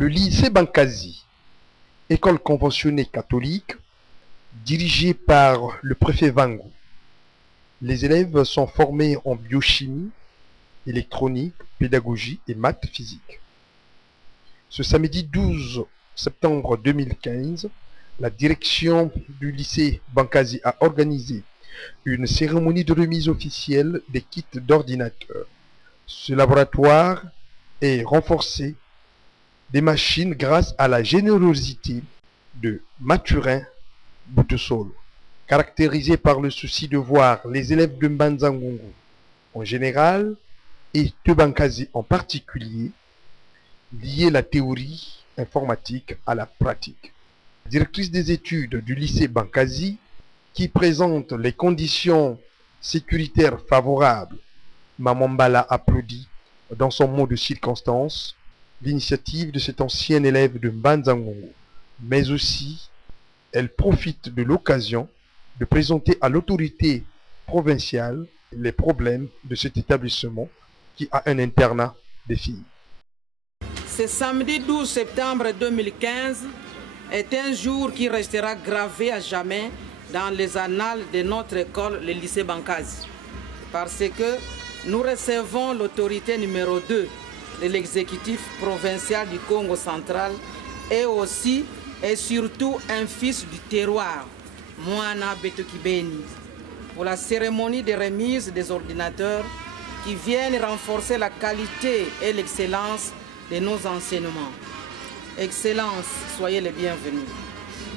Le lycée Bankazi, école conventionnée catholique, dirigée par le préfet Vangou. Les élèves sont formés en biochimie, électronique, pédagogie et maths physique. Ce samedi 12 septembre 2015, la direction du lycée Bankazi a organisé une cérémonie de remise officielle des kits d'ordinateurs. Ce laboratoire est renforcé des machines grâce à la générosité de Mathurin Boutesolo, caractérisé par le souci de voir les élèves de Mbanza-Ngungu en général et de Bankazi en particulier lier la théorie informatique à la pratique. La directrice des études du lycée Bankazi, qui présente les conditions sécuritaires favorables, Mamambala applaudit dans son mot de circonstance l'initiative de cet ancien élève de Mbanza-Ngungu, mais aussi elle profite de l'occasion de présenter à l'autorité provinciale les problèmes de cet établissement qui a un internat des filles. Ce samedi 12 septembre 2015 est un jour qui restera gravé à jamais dans les annales de notre école, le lycée Bankazi, parce que nous recevons l'autorité numéro 2 de l'exécutif provincial du Congo central et aussi et surtout un fils du terroir, Moana Betokibeni, pour la cérémonie de remise des ordinateurs qui viennent renforcer la qualité et l'excellence de nos enseignements. Excellence, soyez les bienvenus.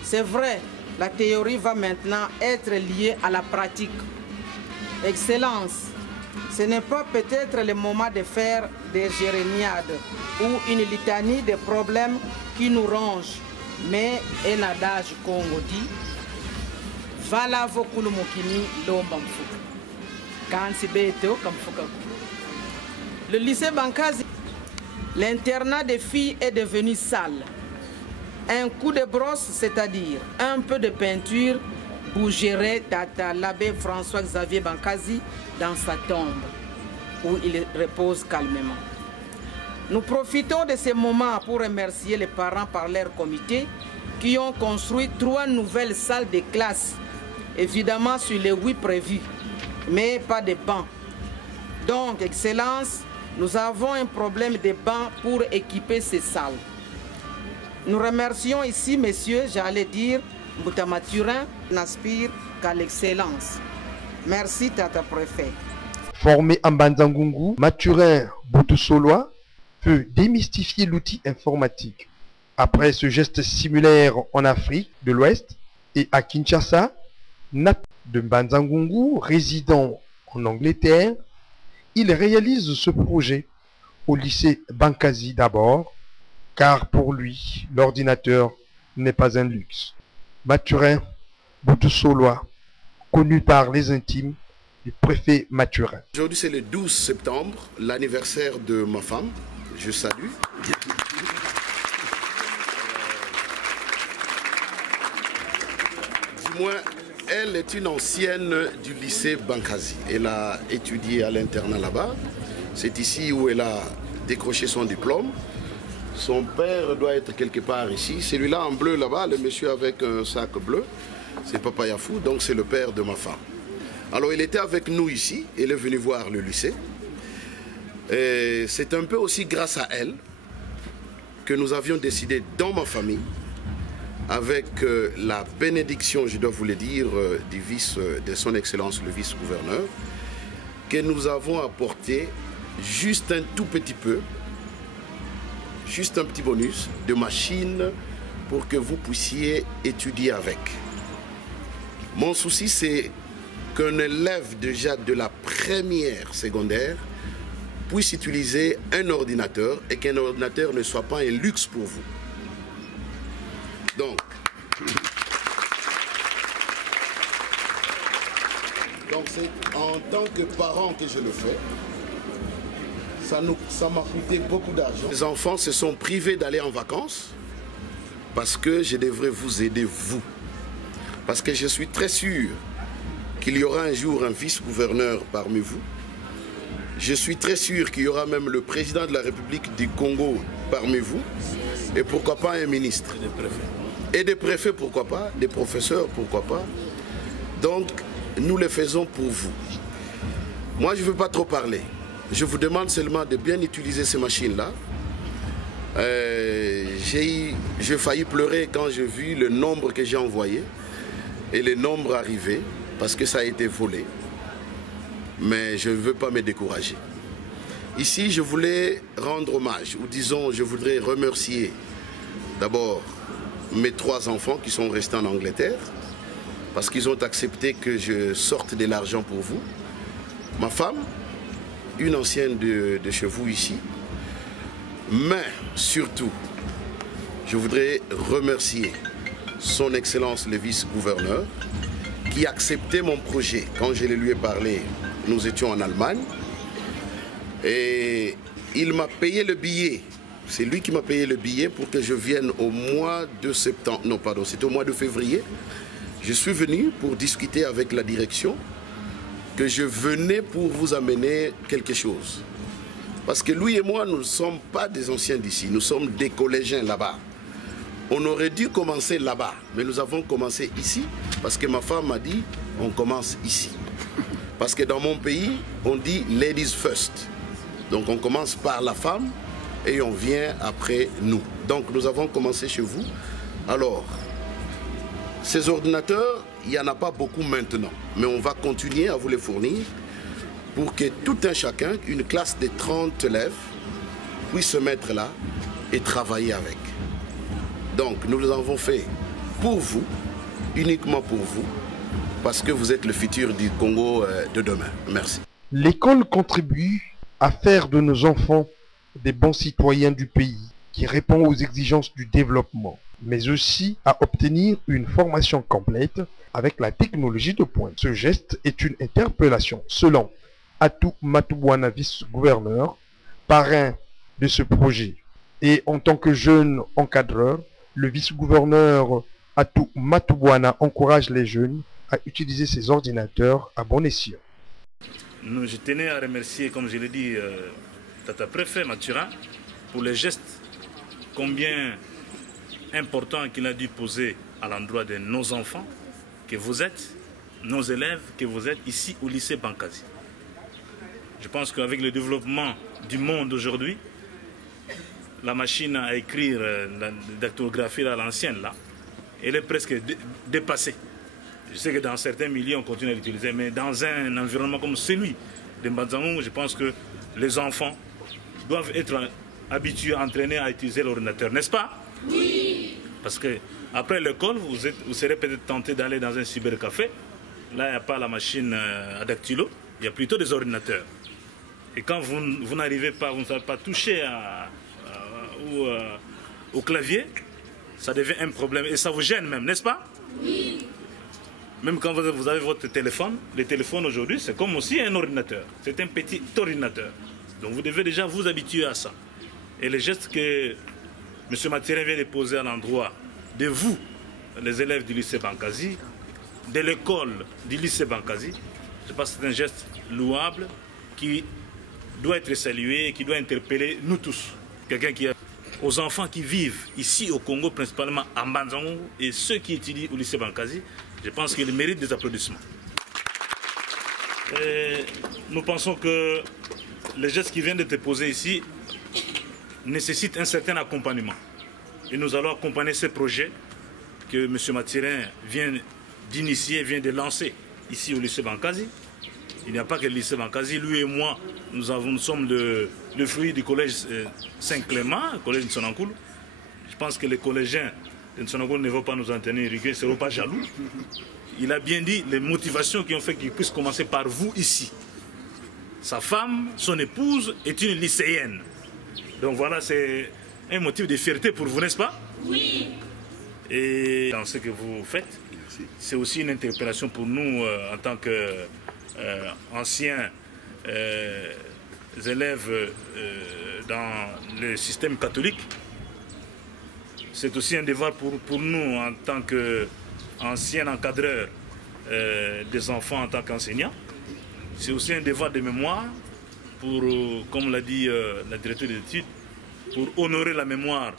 C'est vrai, la théorie va maintenant être liée à la pratique. Excellence, ce n'est pas peut-être le moment de faire des jérémiades ou une litanie de problèmes qui nous rongent, mais un adage Congo dit Vala vokulu mokini lomba mfuka. Kansi beto kamfuka. Le lycée Bankazi, l'internat des filles est devenu sale. Un coup de brosse, c'est-à-dire un peu de peinture, bougerait Tata l'abbé François-Xavier Bankazi dans sa tombe, où il repose calmement. Nous profitons de ce moment pour remercier les parents par leur comité qui ont construit 3 nouvelles salles de classe, évidemment sur les 8 prévues, mais pas de bancs. Donc, Excellence, nous avons un problème de bancs pour équiper ces salles. Nous remercions ici, messieurs, j'allais dire, Mbouta Mathurin n'aspire qu'à l'excellence. Merci, Tata Préfet. Formé en Mbanza-Ngungu, Mathurin Boutesolo peut démystifier l'outil informatique. Après ce geste similaire en Afrique de l'Ouest et à Kinshasa, natif de Mbanza-Ngungu, résident en Angleterre, il réalise ce projet au lycée Bankazi d'abord, car pour lui, l'ordinateur n'est pas un luxe. Mathurin Boutesolo, connu par les intimes du préfet Mathurin. Aujourd'hui, c'est le 12 septembre, l'anniversaire de ma femme. Je salue. Du moins, elle est une ancienne du lycée Bankazi. Elle a étudié à l'internat là-bas. C'est ici où elle a décroché son diplôme. Son père doit être quelque part ici. Celui-là en bleu là-bas, le monsieur avec un sac bleu, c'est Papa Yafou, donc c'est le père de ma femme. Alors il était avec nous ici, il est venu voir le lycée. Et c'est un peu aussi grâce à elle que nous avions décidé dans ma famille, avec la bénédiction, je dois vous le dire, de son excellence le vice-gouverneur, que nous avons apporté juste un tout petit peu, juste un petit bonus de machines pour que vous puissiez étudier avec. Mon souci, c'est qu'un élève déjà de la première secondaire puisse utiliser un ordinateur et qu'un ordinateur ne soit pas un luxe pour vous. Donc c'est en tant que parent que je le fais. Ça m'a coûté beaucoup d'argent. Les enfants se sont privés d'aller en vacances parce que je devrais vous aider, vous. Parce que je suis très sûr qu'il y aura un jour un vice-gouverneur parmi vous Je suis très sûr qu'il y aura même le président de la République du Congo parmi vous. Et pourquoi pas un ministre. Et des préfets, pourquoi pas. Des professeurs, pourquoi pas. Donc, nous le faisons pour vous. Moi, je ne veux pas trop parler. Je vous demande seulement de bien utiliser ces machines-là. J'ai failli pleurer quand j'ai vu le nombre que j'ai envoyé et le nombre arrivé, parce que ça a été volé. Mais je ne veux pas me décourager. Ici, je voulais rendre hommage, ou disons, je voudrais remercier d'abord mes 3 enfants qui sont restés en Angleterre, parce qu'ils ont accepté que je sorte de l'argent pour vous. Ma femme, une ancienne de chez vous ici, mais surtout, je voudrais remercier son Excellence le vice-gouverneur qui a accepté mon projet. Quand je lui ai parlé, nous étions en Allemagne et il m'a payé le billet. C'est lui qui m'a payé le billet pour que je vienne au mois de septembre. Non, pardon, c'était au mois de février. Je suis venu pour discuter avec la direction que je venais pour vous amener quelque chose. Parce que lui et moi, nous ne sommes pas des anciens d'ici, nous sommes des collégiens là-bas. On aurait dû commencer là-bas, mais nous avons commencé ici parce que ma femme m'a dit on commence ici. Parce que dans mon pays, on dit ladies first. Donc on commence par la femme et on vient après nous. Donc nous avons commencé chez vous. Alors, ces ordinateurs, il n'y en a pas beaucoup maintenant, mais on va continuer à vous les fournir pour que tout un chacun, une classe de 30 élèves, puisse se mettre là et travailler avec. Donc nous les avons fait pour vous, uniquement pour vous, parce que vous êtes le futur du Congo de demain. Merci. L'école contribue à faire de nos enfants des bons citoyens du pays qui répondent aux exigences du développement, mais aussi à obtenir une formation complète avec la technologie de pointe. Ce geste est une interpellation selon Atou Matubwana, vice-gouverneur, parrain de ce projet. Et en tant que jeune encadreur, le vice-gouverneur Atou Matubwana encourage les jeunes à utiliser ces ordinateurs à bon escient. Je tenais à remercier, comme je l'ai dit, Tata Préfet Mathurin pour les gestes combien importants qu'il a dû poser à l'endroit de nos enfants, que vous êtes, nos élèves, que vous êtes ici au lycée Bankazi. Je pense qu'avec le développement du monde aujourd'hui, la machine à écrire, la dactylographie à l'ancienne, là, elle est presque dépassée. Je sais que dans certains milieux, on continue à l'utiliser, mais dans un environnement comme celui de Mbanzangou, je pense que les enfants doivent être habitués, entraînés à utiliser l'ordinateur, n'est-ce pas? Oui. Parce qu'après l'école, vous serez peut-être tenté d'aller dans un cybercafé. Là, il n'y a pas la machine à dactylo, il y a plutôt des ordinateurs. Et quand vous n'arrivez pas, vous ne savez pas toucher au clavier, ça devient un problème et ça vous gêne même, n'est-ce pas? Oui. Même quand vous avez votre téléphone, le téléphone aujourd'hui, c'est comme aussi un ordinateur. C'est un petit ordinateur. Donc vous devez déjà vous habituer à ça. Et les gestes que M. Mathurin vient de poser à l'endroit de vous, les élèves du lycée Bankazi, de l'école du lycée Bankazi, je pense que c'est un geste louable qui doit être salué et qui doit interpeller nous tous. Quelqu'un qui a aux enfants qui vivent ici au Congo, principalement à Mbanzangou, et ceux qui étudient au lycée Bankazi, je pense qu'ils méritent des applaudissements. Et nous pensons que les gestes qui viennent d'être posés ici nécessitent un certain accompagnement. Et nous allons accompagner ces projets que M. Mathurin vient d'initier, vient de lancer ici au lycée Bankazi. Il n'y a pas que le lycée Bankazi. Lui et moi, nous sommes le fruit du collège Saint-Clément, le collège de Nsonankoul. Je pense que les collégiens de Nsonankoul ne vont pas nous en tenir rigueur, ils ne seront pas jaloux. Il a bien dit les motivations qui ont fait qu'il puisse commencer par vous ici. Sa femme, son épouse, est une lycéenne. Donc voilà, c'est un motif de fierté pour vous, n'est-ce pas? Oui. Et dans ce que vous faites, c'est aussi une interpellation pour nous en tant qu'anciens élèves dans le système catholique. C'est aussi un devoir pour nous en tant qu'anciens encadreurs des enfants en tant qu'enseignants. C'est aussi un devoir de mémoire pour, comme l'a dit la directrice des études, pour honorer la mémoire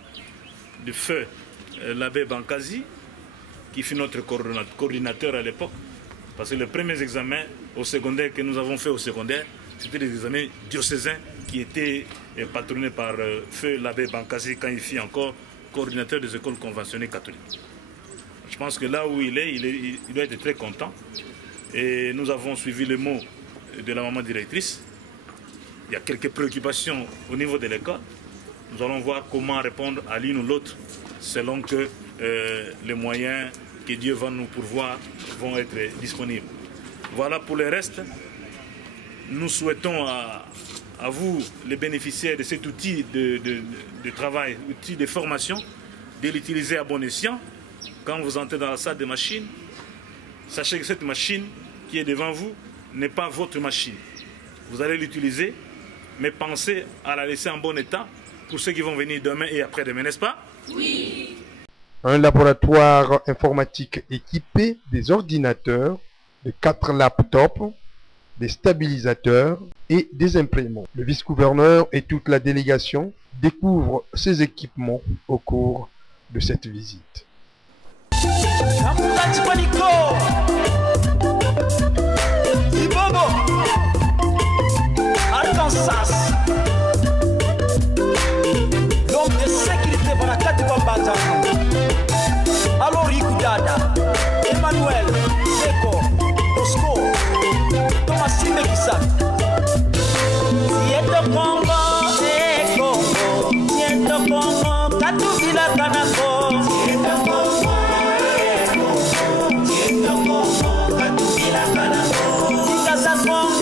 du feu l'abbé Bankazi, qui fut notre coordinateur à l'époque. Parce que les premiers examens au secondaire que nous avons fait au secondaire, c'était des examens diocésains qui étaient patronnés par feu l'abbé Bankazi quand il fut encore coordinateur des écoles conventionnées catholiques. Je pense que là où il doit être très content. Et nous avons suivi les mots de la maman directrice. Il y a quelques préoccupations au niveau de l'école. Nous allons voir comment répondre à l'une ou l'autre selon que les moyens que Dieu va nous pourvoir vont être disponibles. Voilà pour le reste. Nous souhaitons à vous, les bénéficiaires de cet outil de travail, outil de formation, de l'utiliser à bon escient. Quand vous entrez dans la salle de machine, sachez que cette machine qui est devant vous n'est pas votre machine. Vous allez l'utiliser, mais pensez à la laisser en bon état pour ceux qui vont venir demain et après-demain, n'est-ce pas? Oui. Un laboratoire informatique équipé, des ordinateurs, de 4 laptops, des stabilisateurs et des imprimantes. Le vice-gouverneur et toute la délégation découvrent ces équipements au cours de cette visite. Arkansas, l'homme de sécurité Barakati Bambata. Alors Ikudada, Emmanuel, Seko, Bosco, Thomas Simekisa. Sieto Congo, Congo, Sieto Congo, Katuvila Kanako. Sieto Congo, Congo, Sieto Congo, Katuvila Kanako. Tingasa Congo.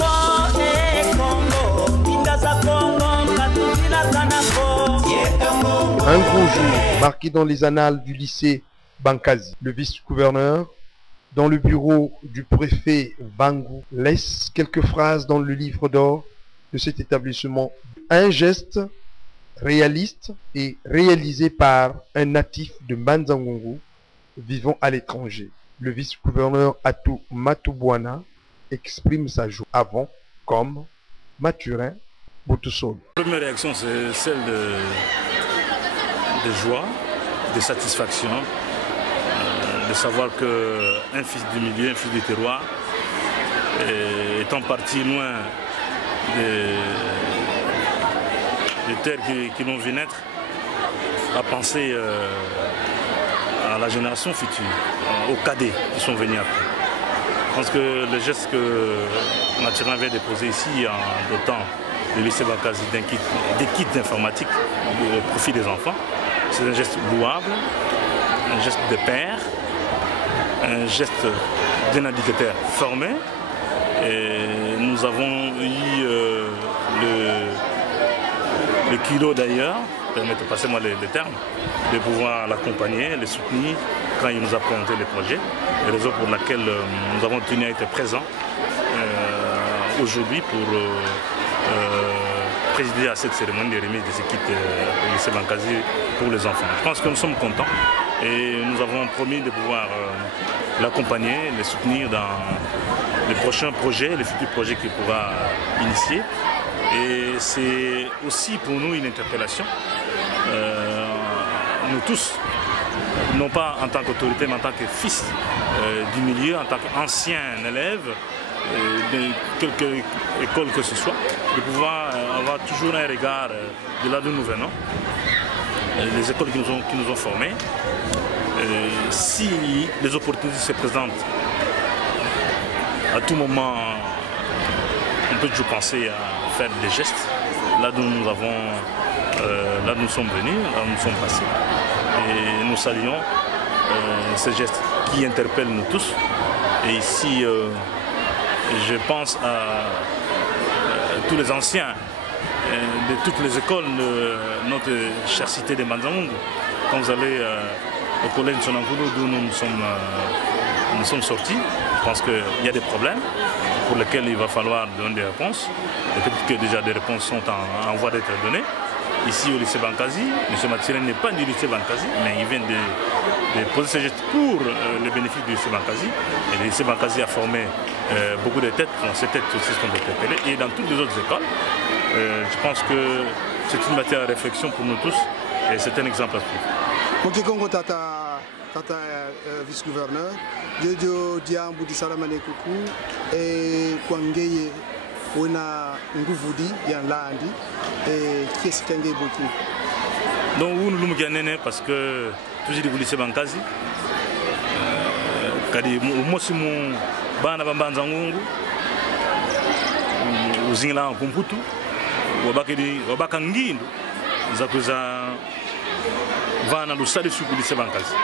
Un gros jour marqué dans les annales du lycée Bankazi. Le vice-gouverneur, dans le bureau du préfet Vangu, laisse quelques phrases dans le livre d'or de cet établissement. Un geste réaliste et réalisé par un natif de Manzangongo vivant à l'étranger. Le vice-gouverneur Atou Matubwana exprime sa joie avant, comme Mathurin Boutoussol. La première réaction, c'est celle de joie, de satisfaction, de savoir qu'un fils du milieu, un fils du terroir, étant parti loin des terres qui l'ont vu naître, a pensé à la génération future, aux cadets qui sont venus après. Je pense que le geste que Mathurin avait déposé ici en dotant le lycée Bankazi des kits d'informatique au profit des enfants, c'est un geste louable, un geste de père, un geste d'un éducateur formé. Et nous avons eu le kilo d'ailleurs, passez-moi les termes, de pouvoir l'accompagner, le soutenir quand il nous a présenté les projets. Les raisons pour lesquelles nous avons tenu à être présents aujourd'hui pour présider à cette cérémonie de remise des équipes au lycée Bankazi pour les enfants. Je pense que nous sommes contents et nous avons promis de pouvoir l'accompagner, le soutenir dans les prochains projets, les futurs projets qu'il pourra initier. Et c'est aussi pour nous une interpellation. Nous tous, non pas en tant qu'autorité, mais en tant que fils du milieu, en tant qu'ancien élève de quelque école que ce soit, de pouvoir avoir toujours un regard de là d'où nous venons, les écoles qui nous ont formés. Si les opportunités se présentent, à tout moment, on peut toujours penser à faire des gestes, là d'où nous sommes venus, là où nous sommes passés. Et nous saluons ces gestes qui interpellent nous tous. Et ici, je pense à tous les anciens de toutes les écoles de notre chère cité de Manzangongo. Quand vous allez au collège de Sonankoulou, d'où nous sommes sortis, je pense qu'il y a des problèmes pour lesquels il va falloir donner des réponses. Peut-être que déjà des réponses sont en voie d'être données. Ici au lycée Bankazi, M. Mathurin n'est pas du lycée Bankazi, mais il vient de poser ses gestes pour le bénéfice du lycée Bankazi. Et le lycée Bankazi a formé beaucoup de têtes, ces têtes aussi sont interpellées. Et dans toutes les autres écoles, Je pense que c'est une matière à réflexion pour nous tous et c'est un exemple à suivre. Ok, Congo Tata vice-gouverneur, Jojo Diambu di Salamane Kuku et Kwangeye Ona Nguvudi Yanlandi et qui est-ce qui a beaucoup? Donc nous nous gagnons parce que toujours du lycée Bankazi, kadi mosimu bana bambanza ngungu uzingila kumputu wabaka ngindu za kuza vana lusadi suku lycée Bankazi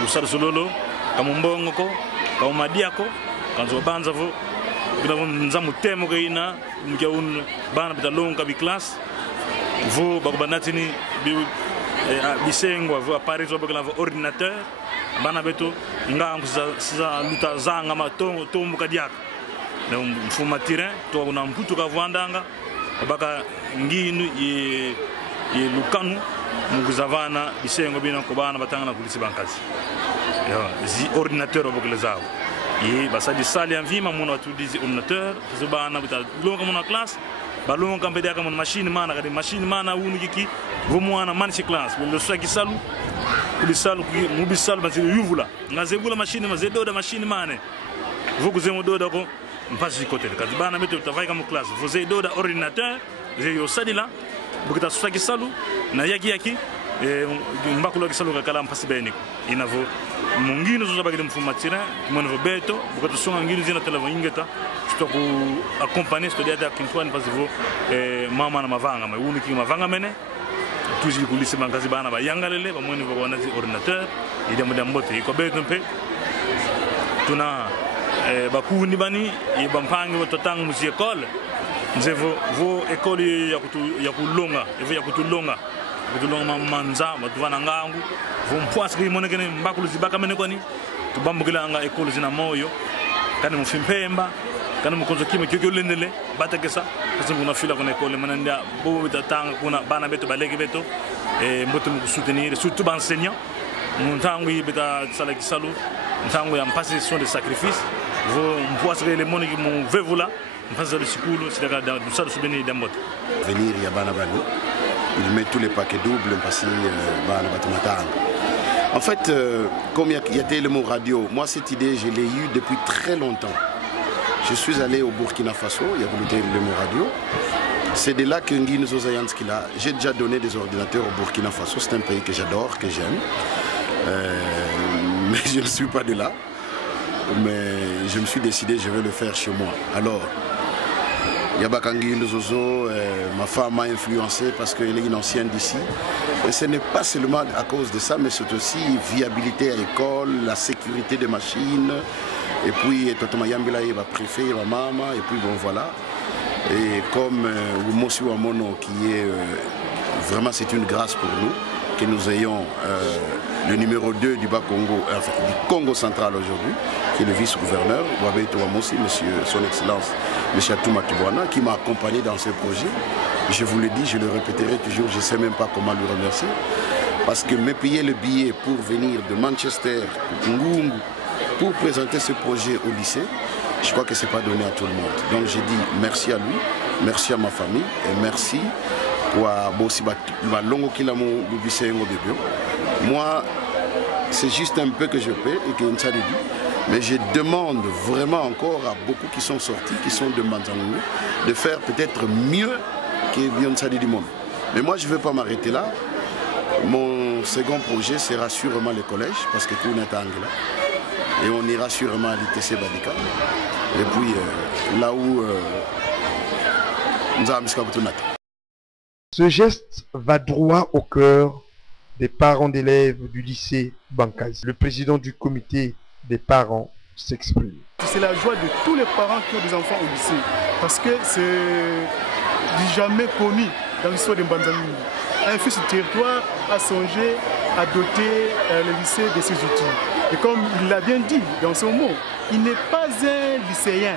lusadi sololo kamumbongo ko kamadiako kanzo banza vo kuna nzamu temo kaina mkia un bana betalonga bi classe vo bakubanatini bisengwa vo appareil zo bakala ordinateur bana beto ngangu za luta zanga matongo tombu kadiaka na mfuma terrain to una mputu ka vandanga baka nginu ye lukanu muguzavana bisengwa bina ko bana batanga na kulisi Bankazi zi ordinateur bakala zao ye basadi sali envima mona watudizi ordinateur zo bana bita longa mona classe balon kambe dia kama machine mana kadi machine mana unu kiki vomwana manchi class le swaki salu kubisalu mubisalu bazili yuvula ngazebula machine mazedoda machine mane vukuzemo doda ko mpasi côté kadi bana meto travail comme classe vous doda ordinateur je yo sadila bukita swaki salu na yaki mbakulo kisalu kala mpasi beniko inavo mungino zo bagide mfumatira mwono beto bukata songa ngino zina telefone ingeta ku accompagner ce dia kinfwani parce que mama na mavanga mai uniki mavanga mene tuji ku lycée Bankazi bana ba yangalele ba moni ba wanazi ordinateur ide mo dambote ko beto mpe tuna ba kuni bani e bampangi batotang mu école nzevo vo école ya kulonga evo ya kutulonga manza batuvana ngangu vo mpwasi mone kene mbakulu zibaka mene kwani tubambukila nga école zina moyo kana mufimpemba kana mukonzo kime kyokyo lendele batakesa parce que on a fila kona école mananda bobo bitatanga kuna bana beto baleki beto mbote mu soutenir surtout ba enseignant muntangu yibeta sala kisalu ntangu ya mpasi sont des sacrifices vo mpwasre les moni mu vevula mpasa de sikulu sidaka da sala subeni dambote venir ya bana bani il met tous les paquets doubles parce bana batumatanga. En fait, comme il y a des mots radio, moi cette idée je l'ai eue depuis très longtemps. Je suis allé au Burkina Faso, il y a voulu le mot radio. C'est de là que Nguine Zozayanski là. J'ai déjà donné des ordinateurs au Burkina Faso, c'est un pays que j'adore, que j'aime. Mais je ne suis pas de là. Mais je me suis décidé, je vais le faire chez moi. Alors, Yabakangi Zozo, ma femme m'a influencé parce qu'elle est une ancienne d'ici. Et ce n'est pas seulement à cause de ça, mais c'est aussi viabilité à l'école, la sécurité des machines. Et puis, Totoma Yambila est préfet, ma maman, et puis bon voilà. Et comme Moussi Wamono, qui est vraiment, c'est une grâce pour nous, que nous ayons le numéro 2 du Bas-Congo, enfin du Congo central aujourd'hui, qui est le vice-gouverneur, Wabeto Wamosi, son Excellence, M. Atouma Tubwana, qui m'a accompagné dans ce projet. Je vous le dis, je le répéterai toujours, je ne sais même pas comment lui remercier. Parce que me payer le billet pour venir de Manchester, Ngungu, pour présenter ce projet au lycée, je crois que ce n'est pas donné à tout le monde. Donc j'ai dit merci à lui, merci à ma famille et merci pour moi, c'est juste un peu que je paie et que ça dit. Mais je demande vraiment encore à beaucoup qui sont sortis, qui sont de Manzangoulou, de faire peut-être mieux que Bionsadi du monde. Mais moi, je ne veux pas m'arrêter là. Mon second projet sera sûrement le collège, parce que tout est anglais. Et on ira sûrement à l'ITC Badika. Et puis, là où nous avons Ce geste va droit au cœur des parents d'élèves du lycée Bankazi. Le président du comité des parents s'exprime. C'est la joie de tous les parents qui ont des enfants au lycée. Parce que c'est du jamais connu dans l'histoire de Mbanzangoulou. Un fils du territoire a songé à doter le lycée de ses outils. Et comme il l'a bien dit dans son mot, il n'est pas un lycéen.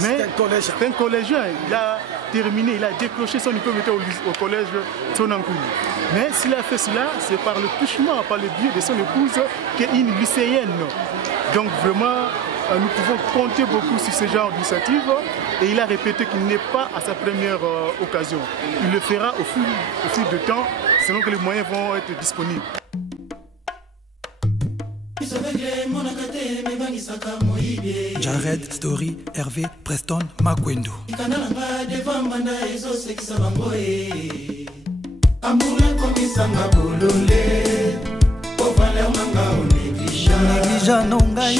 Mais c'est un collégien. Il a terminé, il a décroché son diplôme au collège Tsonankoulou. Mais s'il a fait cela, c'est par le touchement, par le biais de son épouse, qui est une lycéenne. Donc vraiment, nous pouvons compter beaucoup sur ce genre d'initiative. Et il a répété qu'il n'est pas à sa première occasion. Il le fera au fil du temps, selon que les moyens vont être disponibles. Jared, Story, Hervé, Preston, Makwendo. Négligea non gaï.